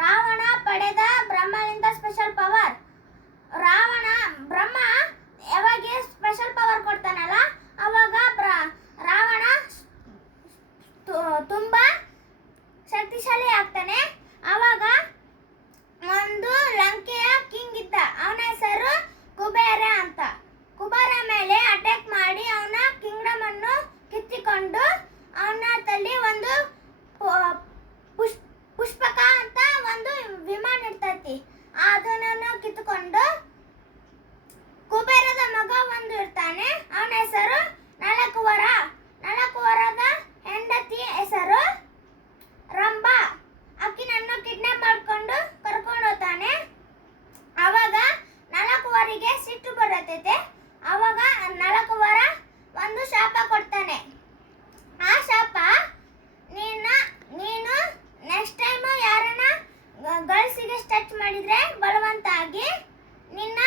ರಾವಣ ಪಡೆದ ಬ್ರಹ್ಮನಿಂದ special power. ಬ್ರಹ್ಮ ಯಾವಾಗ special power ಕೊಡ್ತಾನಲ್ಲ ಅವಾಗ ರಾವಣ ತುಂಬಾ ಶಕ್ತಿಶಾಲಿ ಆಗ್ತಾನೆ. ಅವಾಗ ಒಂದು ಲಂಕೆಯ ಕಿಂಗ್ ಇದ್ದ, ಅವನ ಹೆಸರು ಕುಬೇರ ಅಂತ. ಕುಬೇರ ಮೇಲೆ ಅಟ್ಯಾಕ್ ಮಾಡಿ ಅವನ ಕಿಂಗ್ಡಮ್ ಅನ್ನು ಕಿತ್ತಿಕೊಂಡು ಅವನ ತಲೆ ಒಂದು ಪುಷ್ಪಕ ಅಂತ ಒಂದು ವಿಮಾನ ಇರ್ತೈತಿ, ಅದನ್ನು ಕಿತ್ತುಕೊಂಡು ಕುಬೇರದ ಮಗ ಒಂದು ಇರ್ತಾನೆ, ಅವನ ಹೆಸರು ನಲಕುವರ. ನಲಕುವರದ ಹೆಂಡತಿ ಹೆಸರು ರಂಭ. ಅಕ್ಕಿನನ್ನು ಕಿಡ್ನಾಪ್ ಮಾಡ್ಕೊಂಡು ಕರ್ಕೊಂಡು ಹೋಗ್ತಾನೆ. ಅವಾಗ ನಲಕುವರಿಗೆ ಸಿಟ್ಟು ಬರುತ್ತೈತೆ. ಅವಾಗ ನಲಕುವರ ಒಂದು ಶಾಪ ಕೊಡ್ತಾನೆ. ಆ ಶಾಪ, ನೀನು ನೆಕ್ಸ್ಟ್ ಟೈಮ್ ಯಾರನ್ನ ಗರ್ಲ್ಸಿಗೆ ಟಚ್ ಮಾಡಿದ್ರೆ ಬಲವಂತ ಆಗಿ ನಿನ್ನ